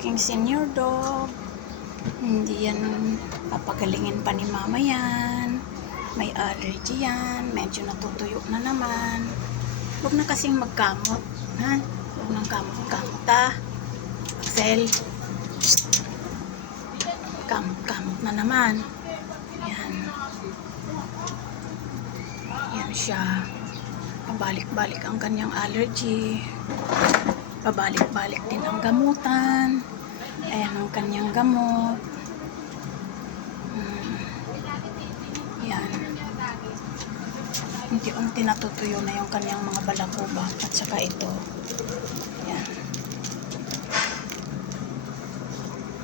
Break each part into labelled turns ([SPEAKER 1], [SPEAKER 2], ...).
[SPEAKER 1] aking senior dog. Hindi yan papagalingin pa ni mama yan. May allergy yan. Medyo natutuyo na naman. Huwag na kasing magkamot. Ha? Huwag nang kamot-kamot ah. Axel. Kamot-kamot na naman. Yan. Yan siya. Pabalik-balik ang kanyang allergy. Pabalik-balik din ang gamutan. Kanyang gamot. Hmm. Yan. Unti-unti natutuyo na yung kanyang mga balakuba at saka ito. Yan.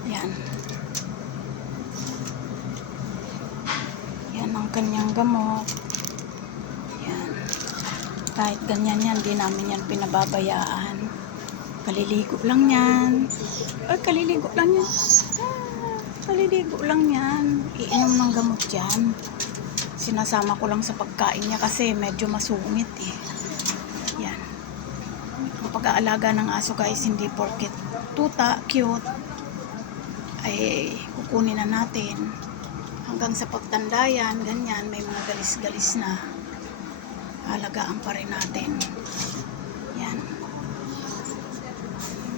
[SPEAKER 1] Yan. Yan ang kanyang gamot. Yan. Kahit ganyan yan, di namin yan pinababayaan. Kaliligo lang yan. Ay, kaliligo lang yan. Kaliligo lang yan. Iinom ng gamot yan. Sinasama ko lang sa pagkain niya kasi medyo masungit eh. Yan. Ang pag-aalaga ng aso guys, hindi porket tuta, cute, ay kukunin na natin. Hanggang sa pagtanda yan, ganyan, may mga galis-galis na. Alagaan pa rin natin. Yan.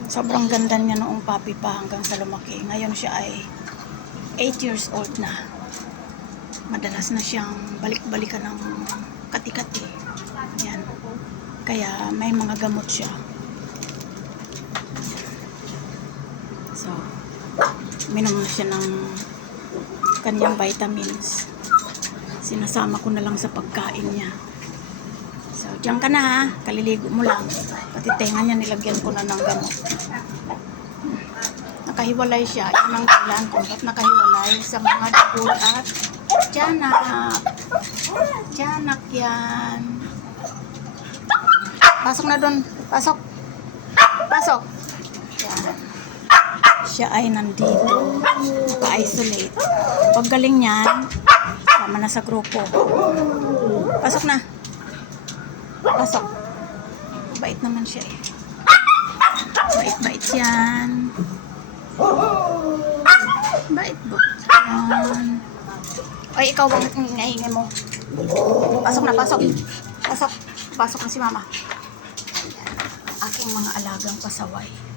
[SPEAKER 1] Sobrang ganda niya noong papi pa hanggang sa lumaki. Ngayon siya ay 8 years old na. Madalas na siyang balik-balikan ng kati-kati. Yan. Kaya may mga gamot siya. So, minom na siya ng kanyang vitamins. Sinasama ko na lang sa pagkain niya. Diyan ka na ha. Kaliligo mo lang. Pati tenga niya nilagyan ko na ng gamot. Nakahiwalay siya. Yan ang kailan kung ba't nakahiwalay sa mga dapol at tiyanak. Tiyanak yan. Pasok na doon. Pasok. Pasok. Yan. Siya ay nandito. Naka-isolate. Pag galing niyan, sama na sa grupo. Pasok na. Pasok. Bait naman siya eh. Bait-bait yan. Bait ba? Yan. Ay, ikaw bakit ang ingay mo? Pasok na, pasok. Pasok. Pasok na si mama. Yan. Aking mga alagang pasaway.